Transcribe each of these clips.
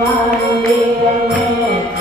मंदिर में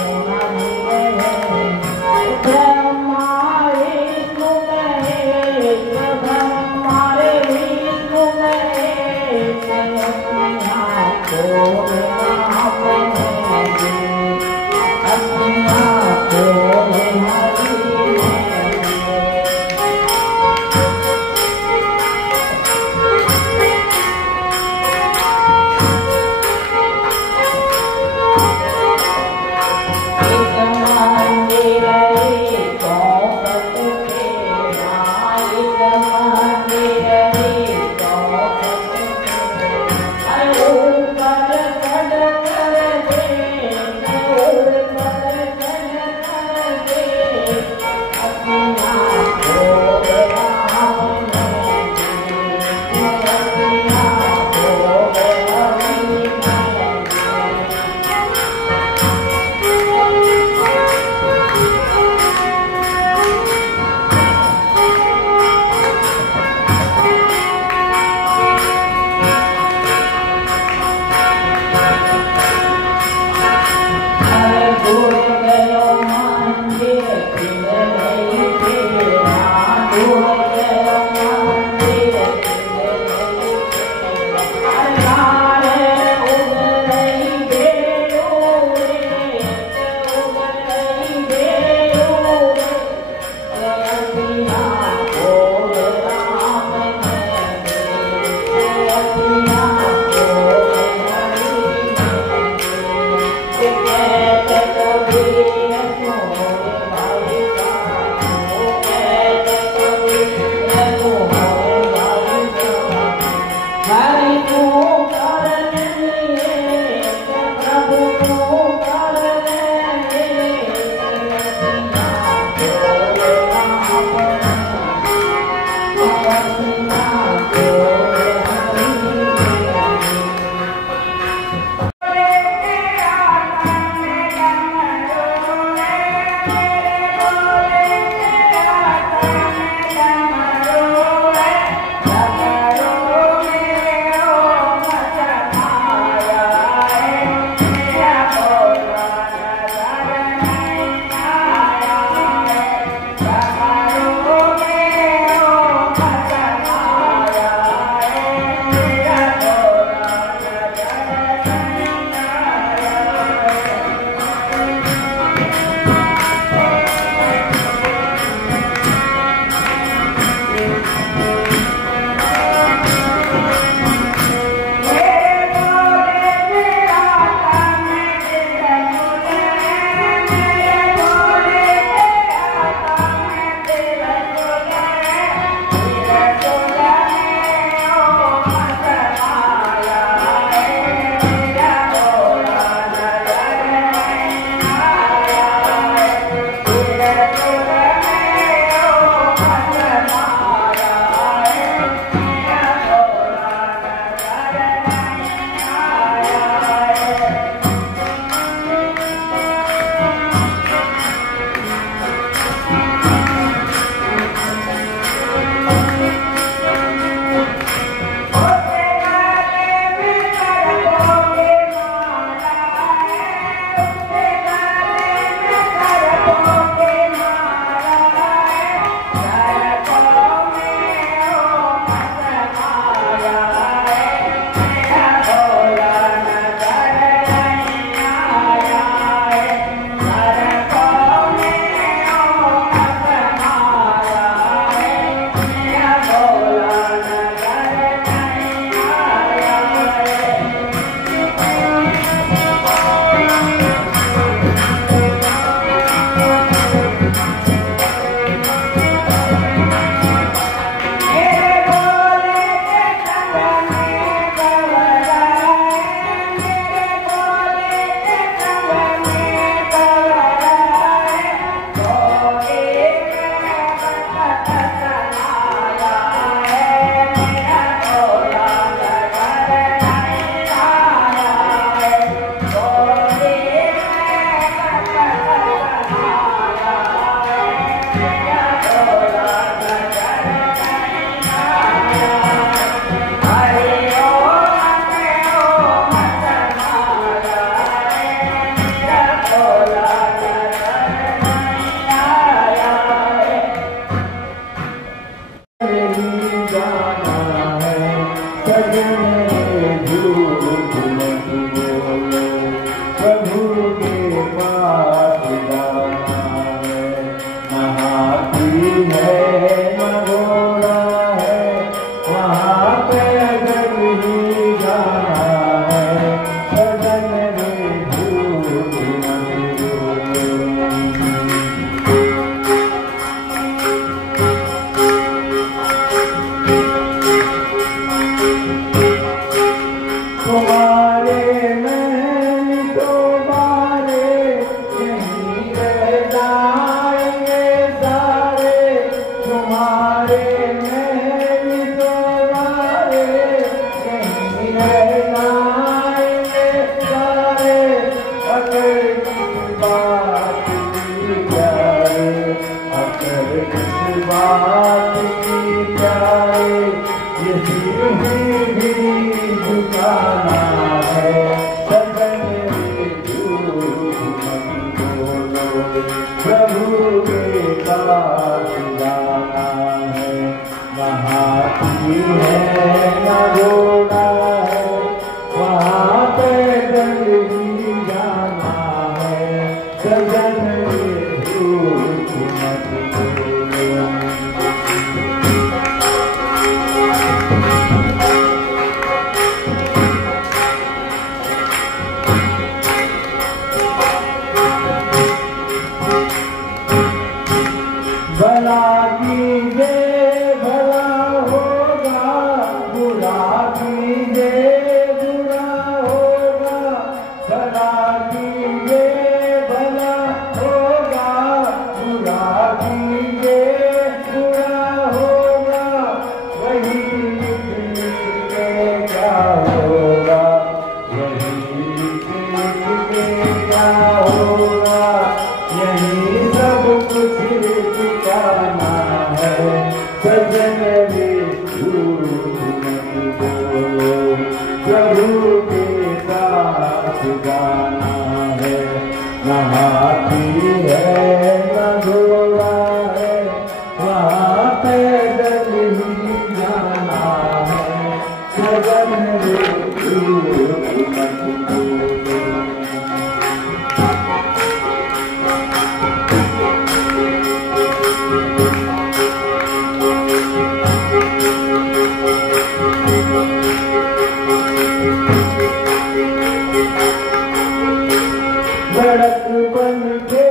सड़क बन के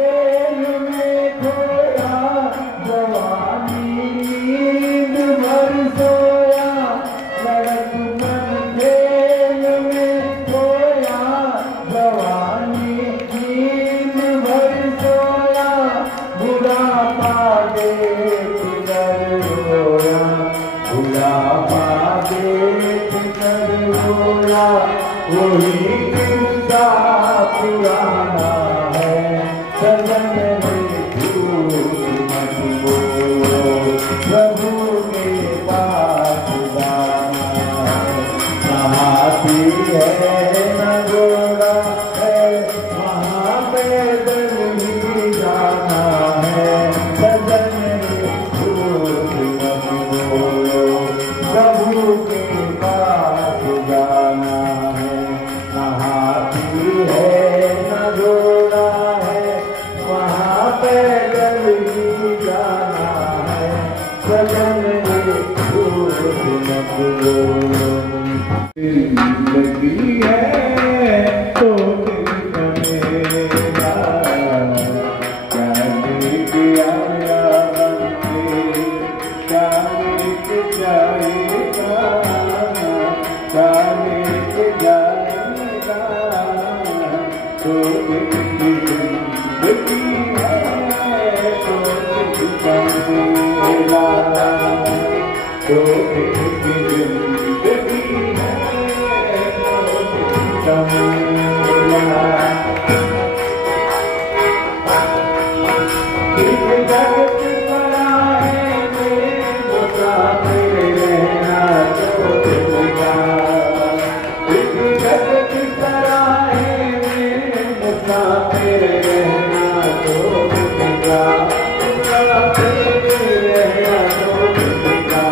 पैदल ही जाना है, सजन जिंदगी है तो मेरा क्या लेके आया क्या लेके जाएगा, क्या लेके जाएगा, तो जिंदगी है तो मेरा, तो जिंदगी है तो मेरा। इस जगत बड़ा है मेरे मुसाफिर रहना तो दिलगा, इस जगत बड़ा है मेरे मुसाफिर रहना तो दिलगा, मुसाफिर रहना तो दिलगा।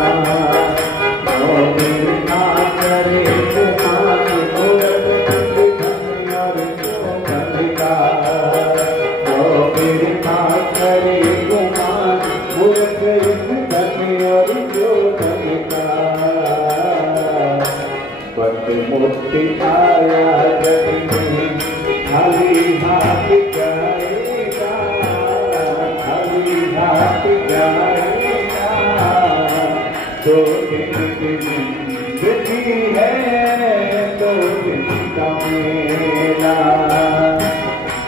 तो बिना करे तुम्हारी मूरत धन और जो बनेगा, तो बिना करे तुम्हारी मूरत धन और जो बनेगा। पद मुक्ति आया जग में खाली हाथ जाएगा, खाली हाथ जाएगा, तो जिंदगी है तो जिंदा मेरा,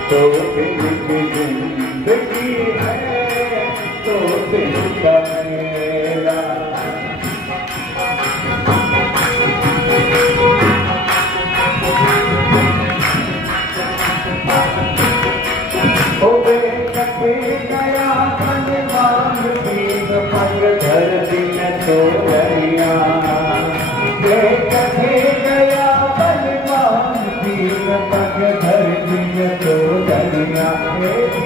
तो जिंदगी है तो जिंदा मेरा। कटे गया बलवान दीन पग धरती में तो दरिया, कटे गया बलवान दीन पग धरती में तो दरिया,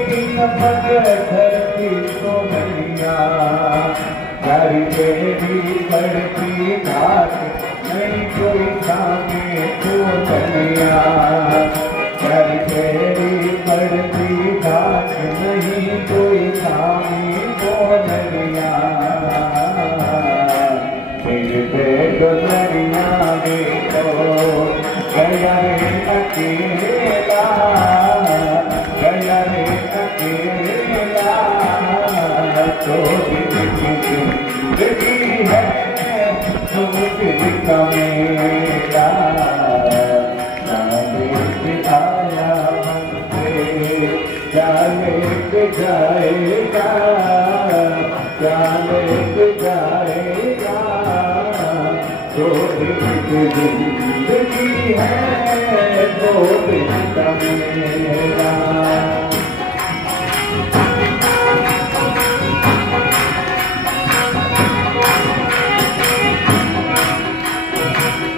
दीन पग धरती तो दरिया। हरी देवी बढ़ती घाट नहीं कोई सामने तो दरिया, हरी देवी बढ़ती घाट नहीं कोई सामी बोलरिया। फिर देखो दरिया देखो गया रे अकेला, गया रे अकेला, तो जिंदगी है तो जिंदा मेरा। आया क्या लेके जाएगा, क्या लेके जाएगा, तो जिंदगी है तो जिंदा मेरा।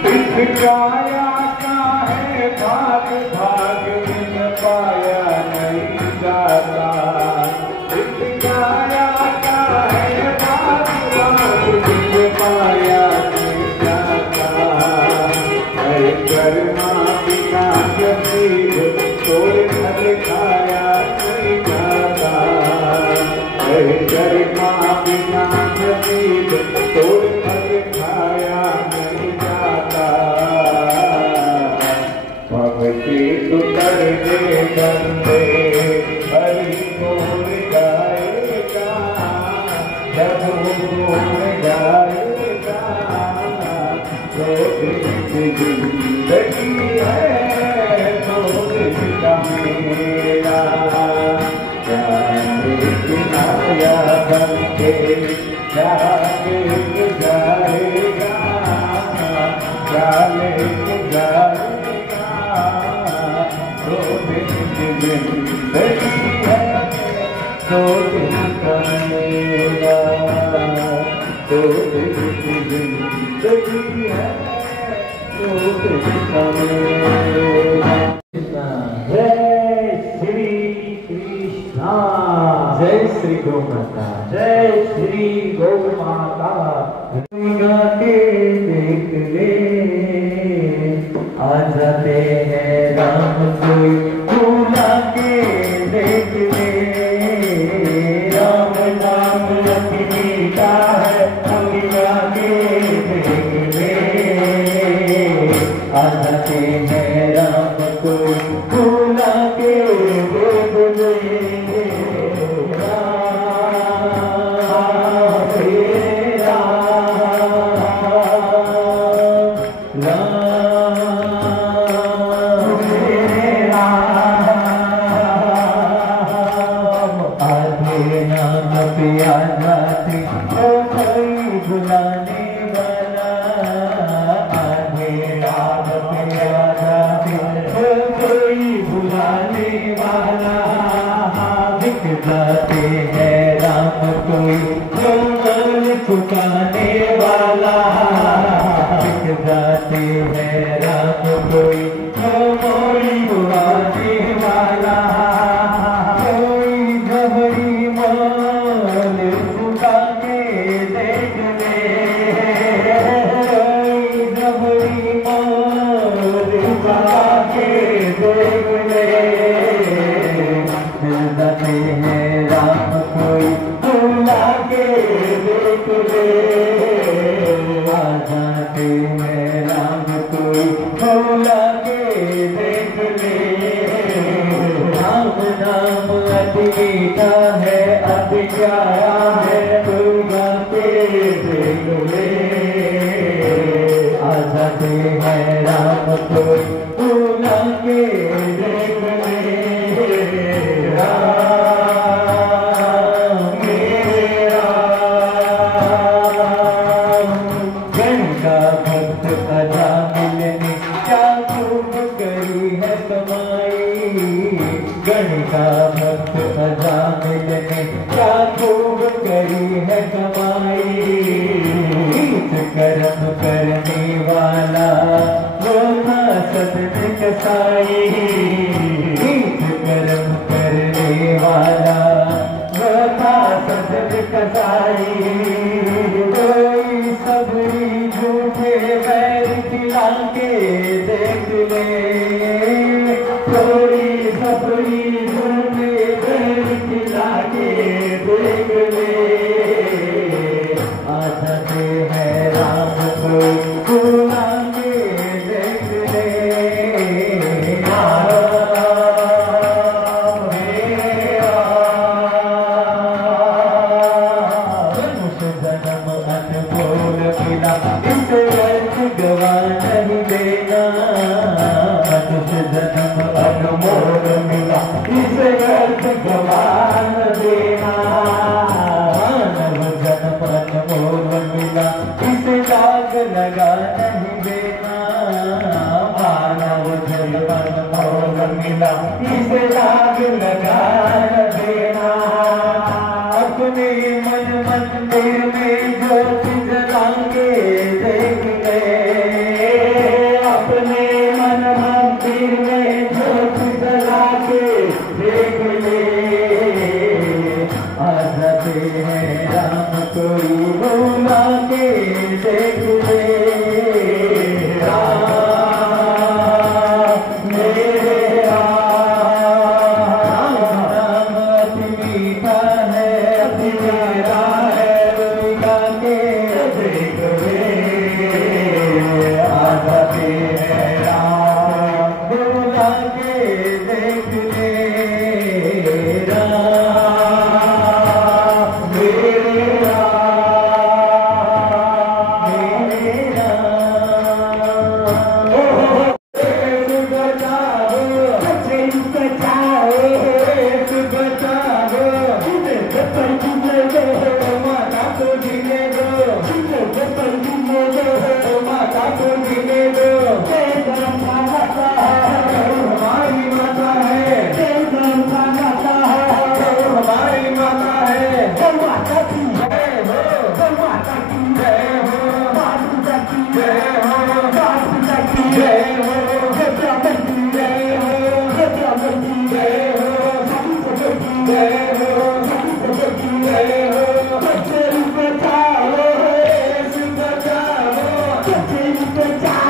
इस काया का है भाग, भाग में पाया नहीं जाता, इस काया का है भाग, भाग में पाया नहीं जाता। है कर्मा बिना नसीब तोड़ कर खाया नहीं जाता, है कर्मा बिना नसीब तोड़ कर खाया नहीं जाता। भक्ति तो करने बंदे हरि बोल गाएगा, जब बोल गाएगा, तो जिंदगी है तो जिंदा मेरा। क्या लेके आया बनके क्या लेके जाएगा, क्या लेके जाएगा, तो जिंदगी है तो जिंदा मेरा, तो जिंदगी है तो जिंदा मेरा। जय श्री कृष्णा, जय श्री गौ माता, जय श्री गौ माता। के देख ले आ जाते हैं राम कोई, बुला के देख ले Good job.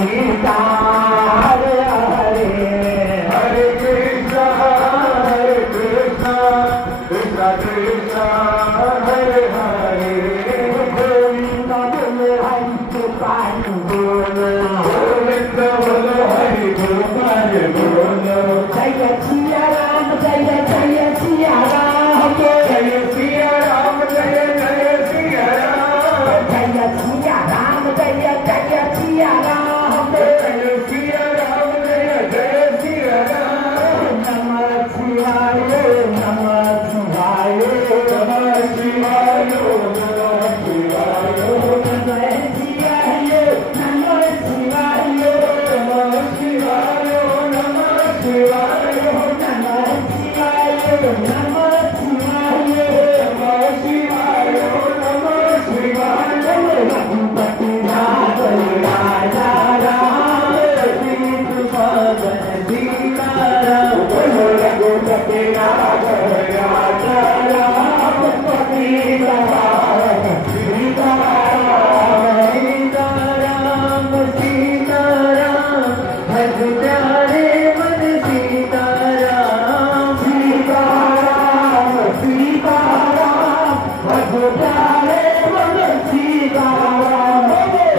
सीता हरे हरे हरे कृष्णा कृष्णा कृष्णा हरे हरे गोविंद बोलो हरि गोपाल बोलो गोविंद बोलो हरि गोपाल बोलो जय सिया राम जय जय सिया राम जय सिया राम जय जय सिया राम जय सिया राम जय जय सिया राम जय सिया राम जय जय सिया राम नमः शिवाय नमः शिवाय नमः शिवाय नमः शिवाय नमः शिवाय नमः शिवाय नमः शिवाय नमः शिवाय नमः शिवाय नमः शिवाय नमः शिवाय नमः शिवाय रघुपति राघव राजा राम सीत पावन सीता राम रघुपति राघव राजा राम सीत पावन सीता राम सीता राम सीता राम भज प्यारे मन सीता राम सीता राम सीता राम भज प्यारे मन सीता राम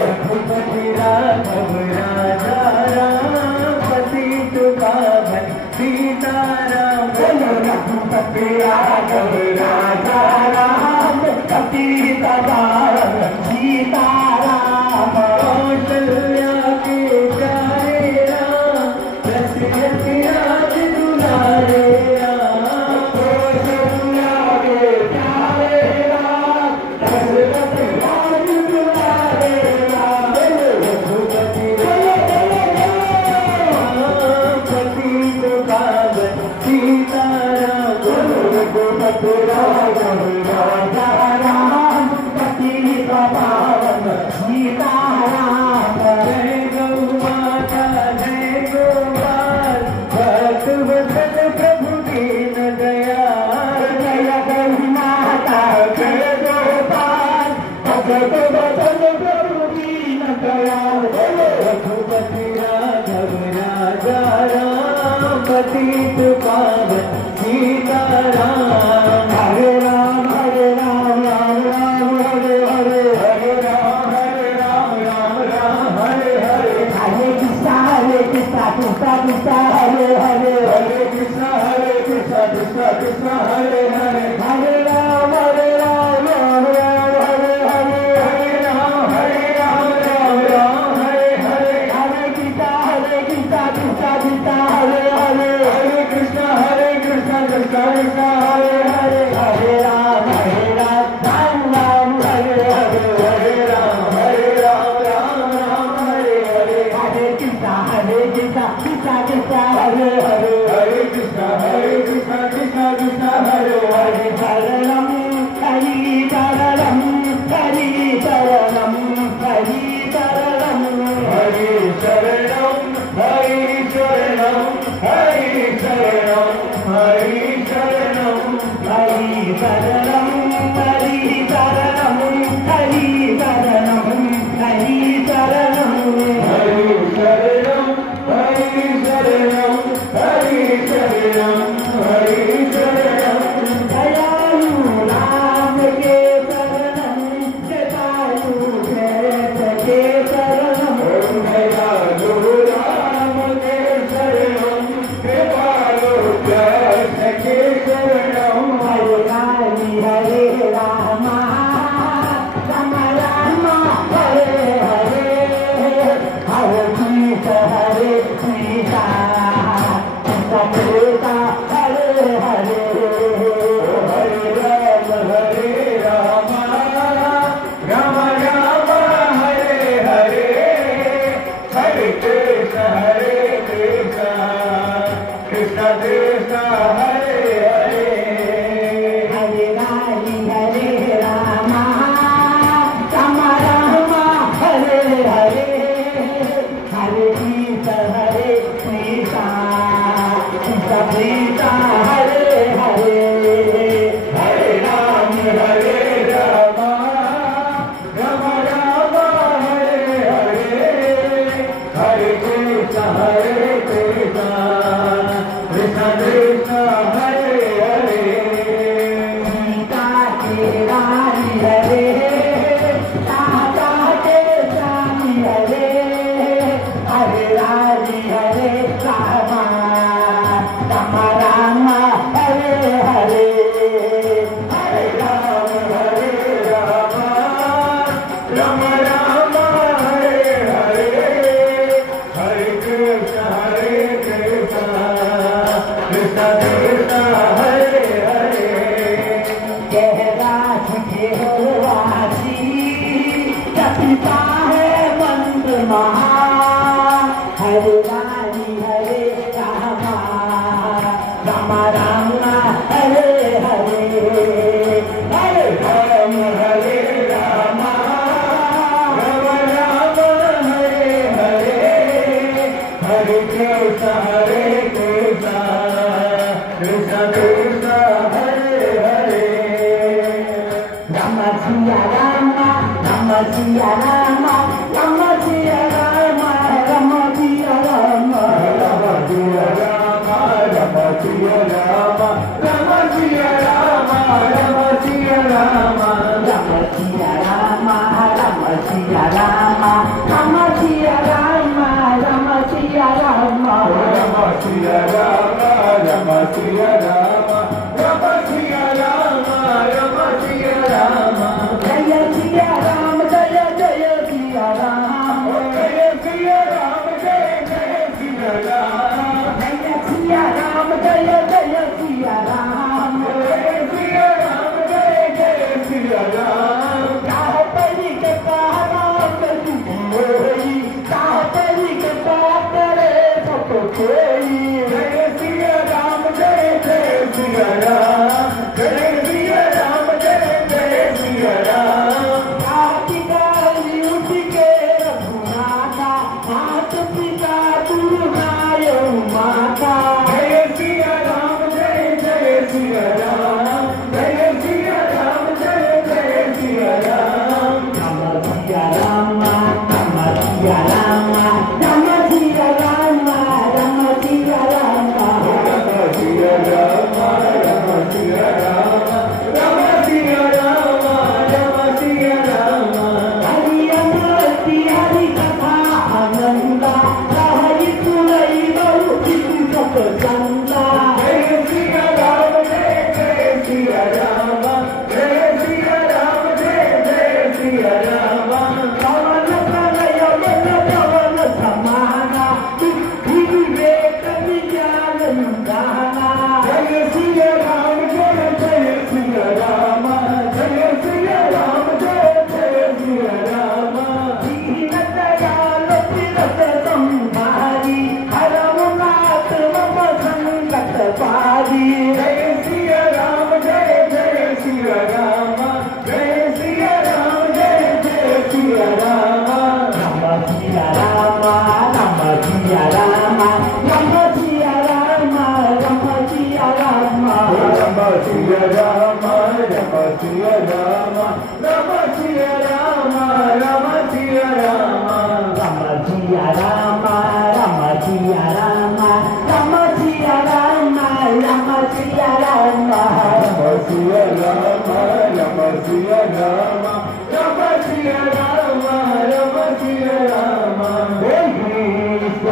रघुपति राघव राजा राम पतित पावन सीता राम रघुपति राघव राजा राम पतित पावन सीता राम कौशल्या के प्यारे राम दशरथ राज दुलारे राम कौशल्या के प्यारे राम दशरथ राज दुलारे राम रघुपति पतित पावन सीता राम रघुपति राघव राजा राम पतित पावन सीता राम जय गौ माता जय गोपाल भक्त वत्सल प्रभु दीन दयाल जय गौ माता जय गोपाल भक्त वत्सल प्रभु दीन दयाल रघुपति राघव राजा राम पतित पावन सीता राम हरे राम राम राम हरे हरे हरे राम राम हरे हरे हरे कृष्णा कृष्णा कृष्णा हरे हरे हरे कृष्णा कृष्णा कृष्णा हरे हरे हरे राम हरे हरे हरे राम राम हरे हरे हरे कृष्णा कृष्णा कृष्णा हरे हरे हरे रानी हरे राधा के स्वामी हरे हरे रानी हरे रामा राम राम हरे हरे हरे राम राम राम हरे हरे हरे कृष्ण कृष्ण कृष्ण हरे हरे गहरा वासी कपिता है मंत्र महा हरे रानी हरे रामा राम राम हरे हरे हरे राम रामा राम राम हरे हरे हरे कृष्ण कृष्ण कृष्ण कृष्ण हरे हरे राम सिया राम सिया राम सिया राम राम सिया राम राम सिया राम राम सिया राम राम सिया राम राम सिया राम राम सिया राम राम सिया राम राम सिया राम राम सिया राम राम सिया राम राम सिया राम राम सिया राम राम सिया राम जय सिया राम जय जय सिया राम जय सिया राम जय जय सिया राम जय सिया राम जय जय सिया राम जय सिया राम जय जय सिया राम कापरी के राम कोई कापरी के करे सब कोई जय सिया राम जय जय सिया राम जय सिया राम जय जय सिया राम कार्तिका उठ के रघुनाथा हाथ पिता दुर्गाय माता जय सिया राम जय जय सिया राम जय सिया राम जय जय सिया राम राम सिया राम राम सिया राम राम सिया राम राम सिया राम राम सिया राम राम सिया राम राम सिया राम राम सिया राम हरि अमृति हरि कथा आनंदा हरि सुनई बहु सत चंदा जय सिया राम जय जय सिया राम जय सिया राम जय जय सिया राम पवन प्रलय बल पवन समाना विवेक विज्ञान निदाना जय सिया राम जय जय सिया राम जय सिया राम जय जय सिया राम दीन दयाल तीरथ संहारी हरमुनाथ मम संकट पारी जय सिया राम जय जय सिया राम जय सिया राम जय जय सिया राम राम सिया राम राम सिया राम राम सिया राम राम सिया राम राम सिया राम राम सिया राम राम सिया राम राम सिया राम राम सिया राम राम सिया राम राम सिया राम राम सिया राम राम सिया राम राम सिया राम राम सिया राम राम सिया राम कृष्ण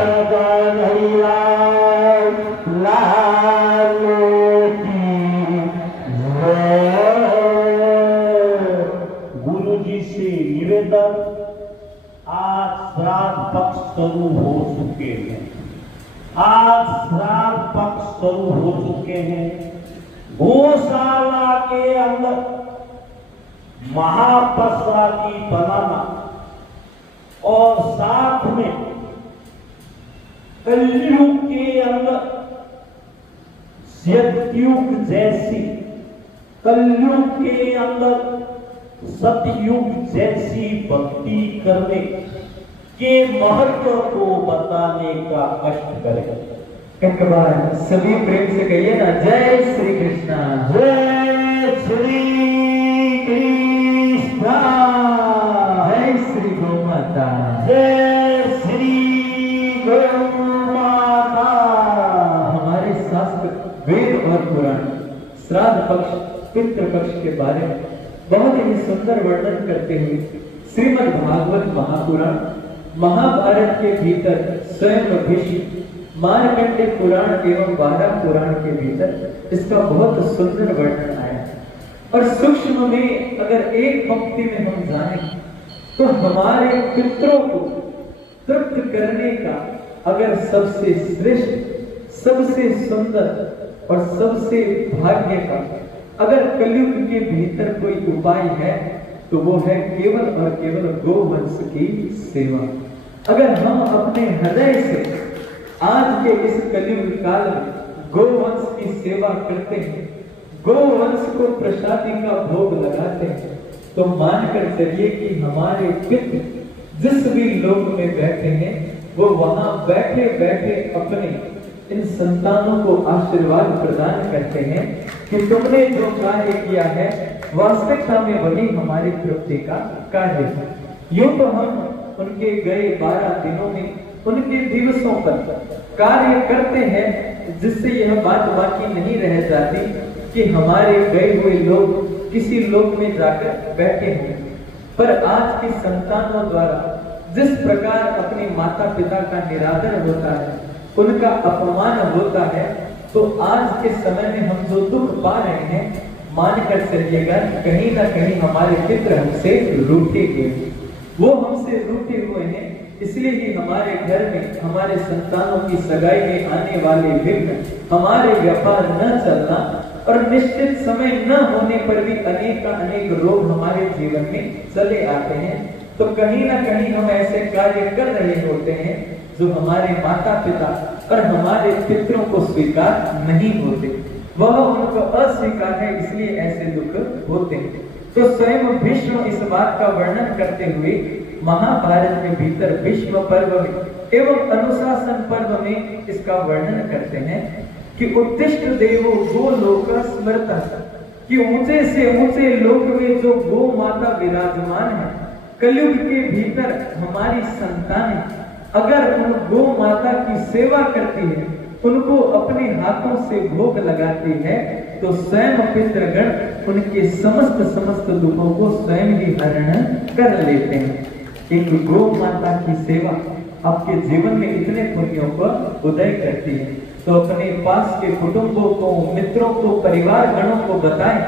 लाल की गुरु जी से निवेदन आज श्राद्ध पक्ष शुरू हो चुके हैं आज श्राद्ध पक्ष शुरू हो चुके हैं गौशाला के अंदर महाप्रसादी बनाना और साथ में कलयुग के अंदर सतयुग जैसी कलयुग के अंदर सतयुग जैसी भक्ति करने के महत्व को बताने का कष्ट करें। एक बार सभी प्रेम से कहिए ना, जय श्री कृष्ण, जय श्री कृष्ण, जय श्री गौ माता, जय श्री गौ माता। हमारे शास्त्र वेद और पुराण श्राद्ध पक्ष पितृ पक्ष के बारे में बहुत ही सुंदर वर्णन करते हुए श्रीमद् भागवत महापुराण महाभारत के भीतर स्वयं भीष्म मार्कंडेय पुराण एवं 12 पुराण के भीतर इसका बहुत सुंदर वर्णन आया। और सूक्ष्म में अगर एक पंक्ति में हम जाने तो हमारे पितरों को तृप्त करने का अगर सबसे श्रेष्ठ, सबसे सुंदर और सबसे भाग्य का अगर कलयुग के भीतर कोई उपाय है तो वो है केवल और केवल गोवंश की सेवा। अगर हम अपने हृदय से आज के इस कलयुग काल में गोवंश की सेवा करते हैं, गोवंश को प्रसादी का भोग लगाते हैं, तो मानकर चलिए कि हमारे पितृ जिस भी लोक में बैठे हैं वो वहां बैठे बैठे अपने इन संतानों को आशीर्वाद प्रदान करते हैं कि तुमने जो कार्य किया है वास्तविकता में वही हमारी तृप्ति का कार्य है। यूं तो हम उनके गए 12 दिनों में उनके दिवसों पर कार्य करते हैं, जिससे यह बात बाकी नहीं रह जाती कि हमारे गए हुए लोग किसी लोक में जाकर बैठे हैं। पर आज की संतानों द्वारा जिस प्रकार अपने माता पिता का निरादर होता है, उनका अपमान होता है, तो आज के समय में हम जो दुख पा रहे हैं, मानकर चलिएगा कहीं ना कहीं हमारे पितृ हमसे रूठे गए। वो हमसे रूठे हुए हैं, इसलिए ही हमारे घर में हमारे संतानों की सगाई में आने वाले विघ्न, हमारे व्यापार न चलना और निश्चित समय न होने पर भी अनेक रोग हमारे जीवन में चले आते हैं। तो कहीं ना कहीं हम ऐसे कार्य कर रहे होते हैं जो हमारे माता पिता और हमारे पितरों को स्वीकार नहीं होते, वह उनको अस्वीकार है, इसलिए ऐसे दुख होते हैं। तो स्वयं भीष्म इस बात का वर्णन करते हुए महाभारत के भीतर भीष्म पर्व में एवं अनुशासन पर्व में इसका वर्णन करते हैं कि उत्तिष्ठ देवो गो लोक स्मृता, कि ऊंचे से ऊंचे लोक में जो गो माता विराजमान है, कलयुग के भीतर हमारी संतानें अगर उन गो माता की सेवा करती है, उनको अपने हाथों से भोग लगाती है, तो स्वयं पितृगण उनके समस्त दुखों को स्वयं ही हरण कर लेते हैं। एक गो माता की सेवा आपके जीवन में इतने पुण्यों को उदय करती है, तो अपने पास के कुटुंबों को, मित्रों को, परिवार गणों को बताएं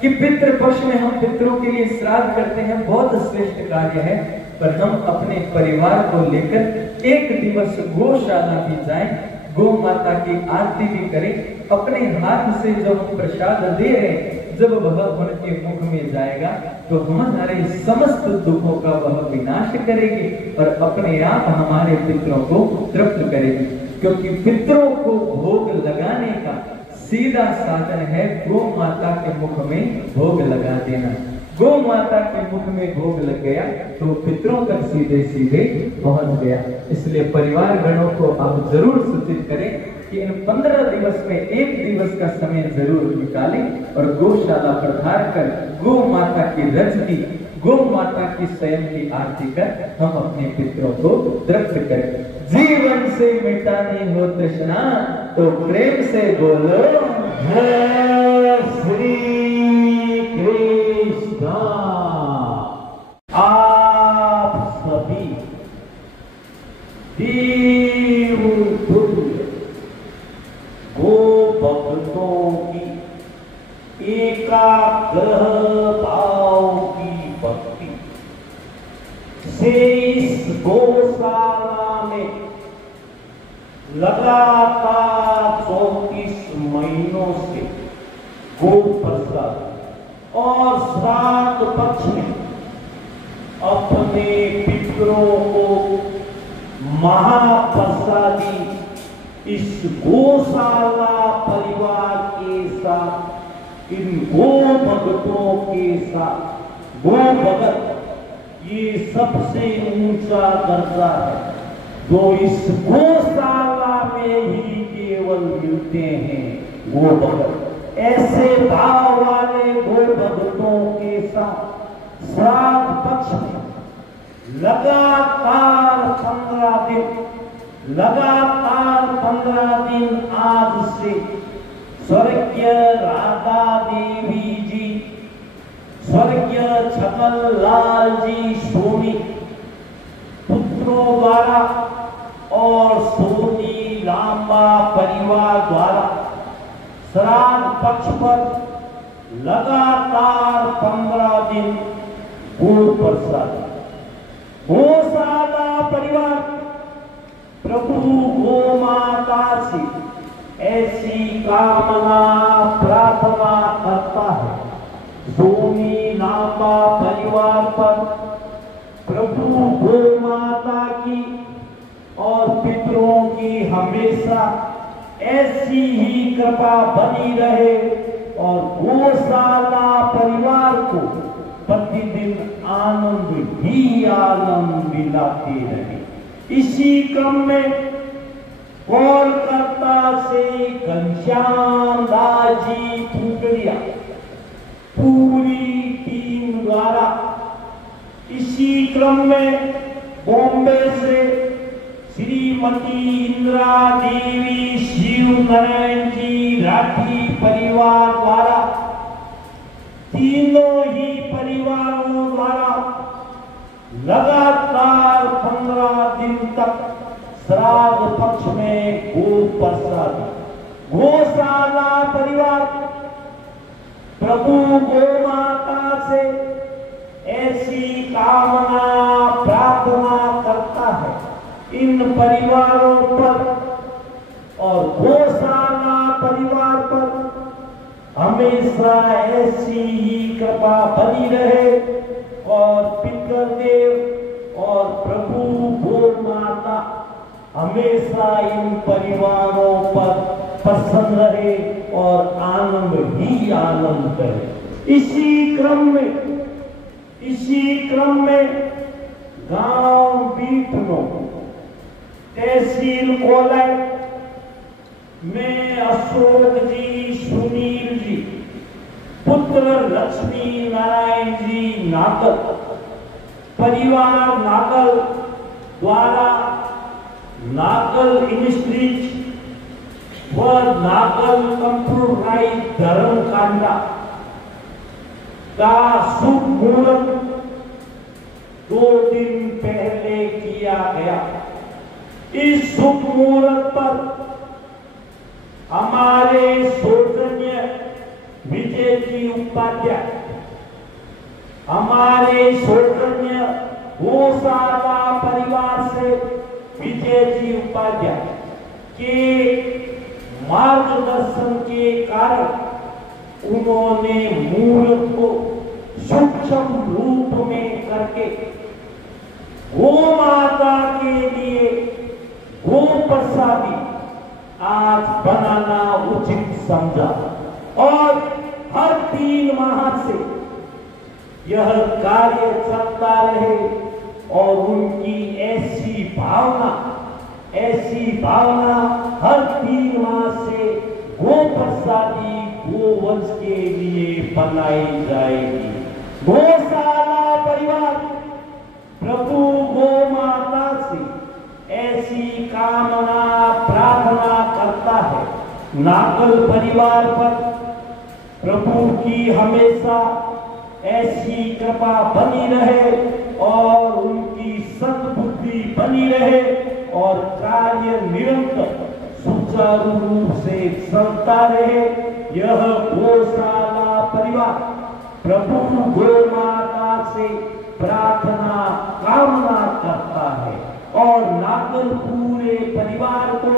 कि पितृ पक्ष में हम पितरों के लिए श्राद्ध करते हैं, बहुत श्रेष्ठ कार्य है, पर हम अपने परिवार को लेकर एक दिवस गौशाला भी जाएं, गौ माता की आरती भी करें, अपने हाथ से जब प्रसाद दे रहे हैं, जब वह उनके मुख में जाएगा तो हमारे समस्त दुखों का वह विनाश करेगी और अपने आप हमारे पितरों को तृप्त करेगी। क्योंकि पितरों को भोग लगाने का सीधा साधन है गौ माता के मुख में भोग लगा देना। गौ माता के मुख में भोग लग गया तो पितरों तक सीधे सीधे पहुंच गया। इसलिए परिवार गणों को आप जरूर सूचित करें कि इन 15 दिवस में एक दिवस का समय जरूर निकालें और गौशाला पधार कर गौ माता की रज की, गौ माता की स्वयं की आरती कर हम अपने पितरों को तृप्त करें। जीवन से मिटानी हो तृष्णा तो प्रेम से बोलो जय श्री कृष्ण। आप सभी देव तुल्य गो भक्तों की एकाग्र भाव की भक्ति से इस गौशाला में लगातार 34 महीनों से गो प्रसाद और श्राद्ध पक्ष में अपने पितरों को महाप्रसादी इस गौशाला परिवार के साथ, इन गो भक्तों के साथ, गो भगत ये सबसे ऊंचा दर्जा है जो इस गौशाला में ही केवल मिलते हैं। गो भगत ऐसे भाव वाले गो भक्तों के साथ श्राद्ध पक्ष में लगातार 15 दिन आज से स्वर्गीय राधा देवी जी स्वर्गीय छगन लाल जी सोनी पुत्रों द्वारा और सोनी लांबा परिवार द्वारा श्राद्ध पक्ष पर लगातार 15 दिन गो प्रसाद गौशाला परिवार प्रभु गो माता से ऐसी कामना प्रार्थना करता है। सोनी लांबा परिवार पर प्रभु गो माता की और पितरों की हमेशा ऐसी ही कृपा बनी रहे और गौशाला परिवार को प्रतिदिन आनंद ही आनंद मिलाते रहे। इसी क्रम में कोलकाता से घनश्याम दास जी फूकड़िया पूरी टीम द्वारा, इसी क्रम में बॉम्बे से श्रीमती इंदिरा देवी शिव नारायण जी राठी परिवार द्वारा, तीनों ही परिवारों द्वारा लगातार 15 दिन तक श्राद्ध पक्ष में गो प्रसाद गौशाला परिवार प्रभु गो माता से ऐसी कामना प्रार्थना करता है। इन परिवारों पर और गौशाला परिवार पर हमेशा ऐसी ही कृपा बनी रहे और पितृदेव और प्रभु गो माता हमेशा इन परिवारों पर प्रसन्न रहे और आनंद ही आनंद करे। इसी क्रम में गांव बीटनो तहसील कोलय में अशोक जी सुनील जी पुत्र लक्ष्मी नारायण जी नागल परिवार नागल द्वारा नागल इंडस्ट्रीज व नागल कंप्यूटराइज धर्म कांडा का शुभ मुहूर्त 2 दिन पहले किया गया। इस शुभ मुहूर्त पर हमारे सौजन्य विजय जी उपाध्याय, हमारे सौजन्य गौशाला परिवार से विजय जी उपाध्याय के मार्गदर्शन के कारण उन्होंने मुहूर्त को सूक्ष्म रूप में करके गो माता के लिए गो प्रसादी आज बनाना उचित समझा और हर 3 माह से यह कार्य चलता रहे और उनकी ऐसी भावना हर 3 माह से गो प्रसादी गोवंश के लिए बनाई जाएगी। गौशाला परिवार प्रभु गो माता से ऐसी कामना प्रार्थना करता है। नागल परिवार पर प्रभु की हमेशा ऐसी कृपा बनी रहे और उनकी सद्बुद्धि बनी रहे और कार्य निरंतर सुचारू रूप से चलता रहे। यह गौशाला परिवार प्रभु गो माता से प्रार्थना कामना करता है और नागल पूरे परिवार को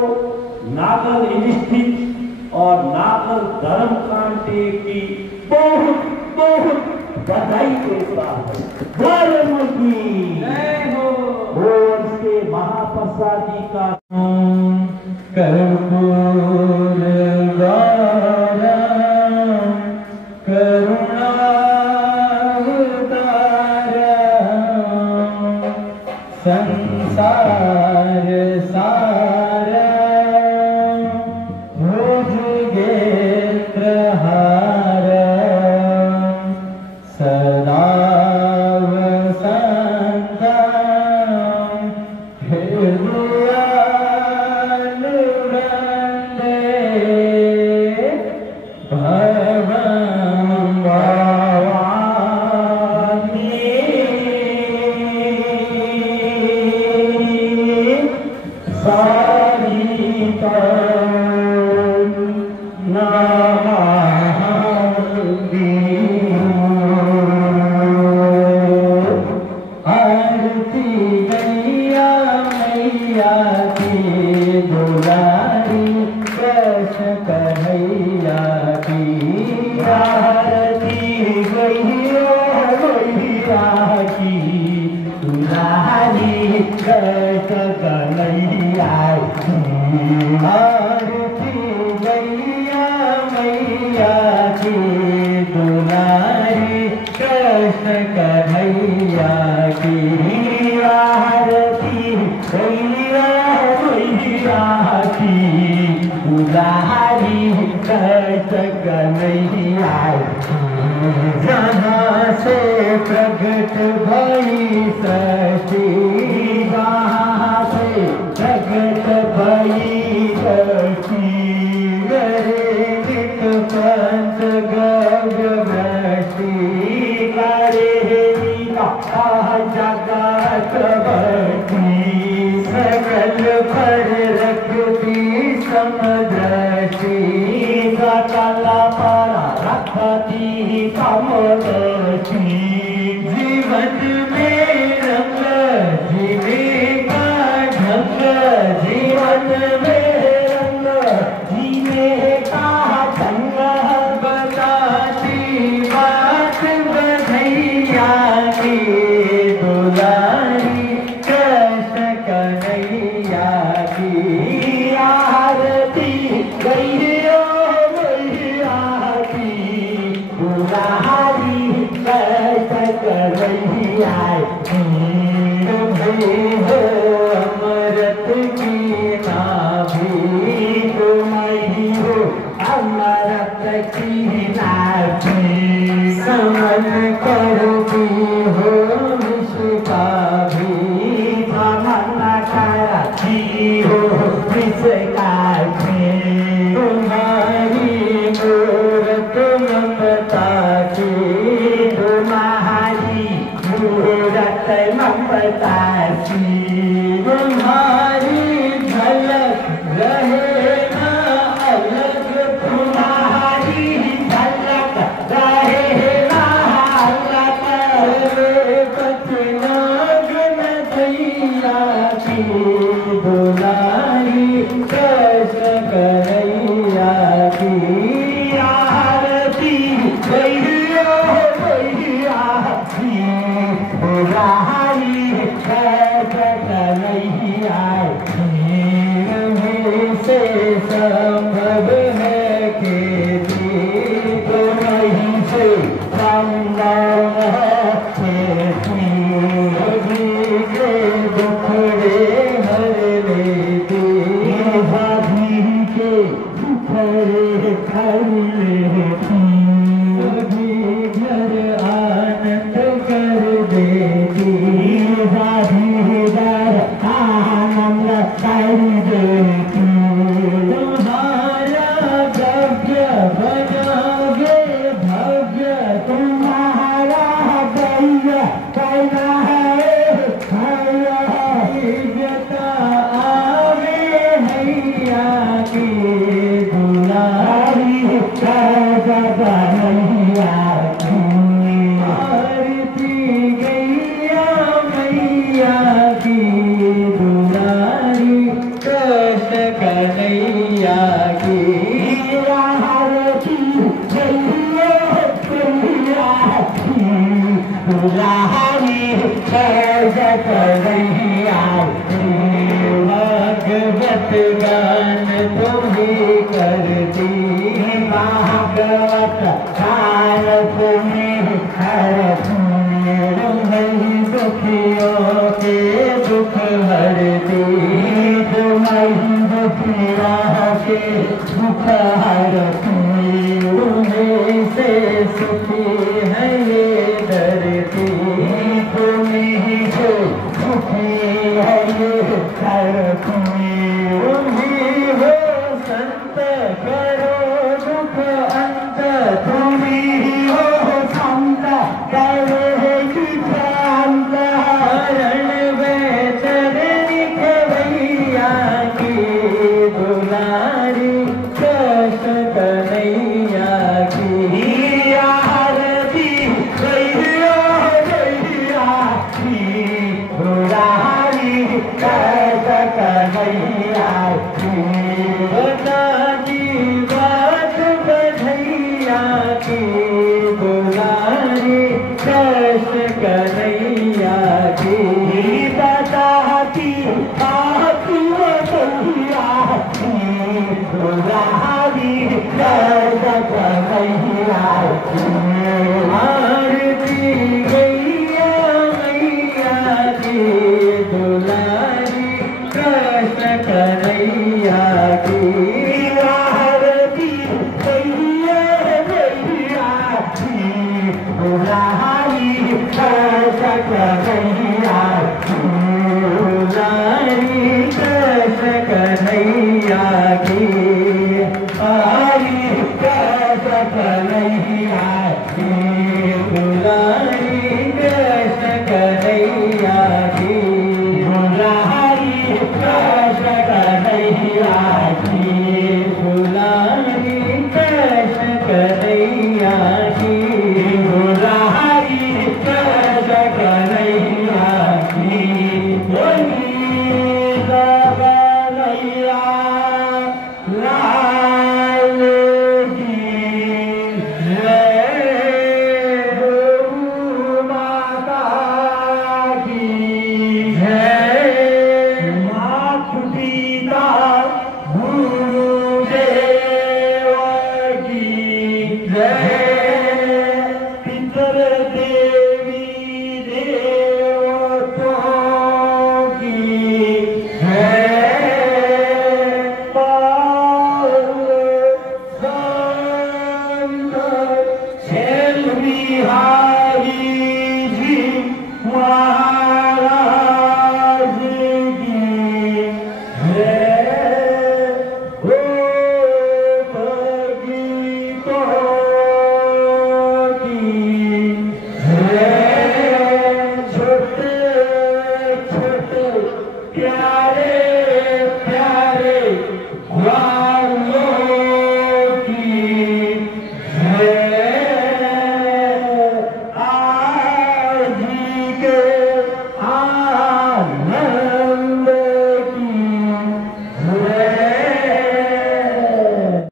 नागल इंस्टीट्यूट और नागल धर्म कांटे की बहुत बहुत बधाई देता है। जय हो उसके महाप्रसादी का कर्पूर संसार सारा भुजगेन्द्र हार सदा वसंता हृदयानुबंधे भवं भवामि कृष्ण कन्हैया की आरती मैया मैया की दुलारी कृष्ण कन्हैया की आरती मैया मैया की दुलारी कृष्ण कन्हैया जहाँ से प्रगट भई सृष्टि जहाँ से प्रगट भई सृष्टि करे नित पंच गग वृष्टि करे जगत भक्ति सकल पर रखती समदृष्टि सकल पर रखती समदृष्टि जीवन में रंग जीने का ढंग जीवन में रंग जीने का ढंग बताती बात बधैया की दुलारी कृष्ण कन्हैया की आरती गैया मैया की दुलारी कृष्ण कन्हैया तुम्हें हो अमृत की नाभि तुम्हें हो अमृत की नाभि समन करती हो विश्व भी समन करती हो विश्व तुम्हारी मूरत ममता की तुम्हारी मूरत ममता की तुम्हारी झलक रहे ना अलग तुम्हारी झलक रहे ना अलग बचना गनैया की दुलारी कृष्ण कन्हैया की आरती मैया मैया की दुलारी कृष्ण कन्हैया से संभव है कि तुम्हीं से संभव है के दुखड़े हर लेती भाभी के दुखड़े हर लेती सभी घर आनंद कर देती भाभी घर आनंद कर देती तुम्हारा भव्य बनावे भव्य तुम्हारा भव्य करना है दिव्यता आवे हैया की दुलारी कन्हैया की आरती गैया मैया की दुलारी कृष्ण कन्हैया की आरती गैया मैया की दुलारी कृष्ण कन्हैया की भगवत गा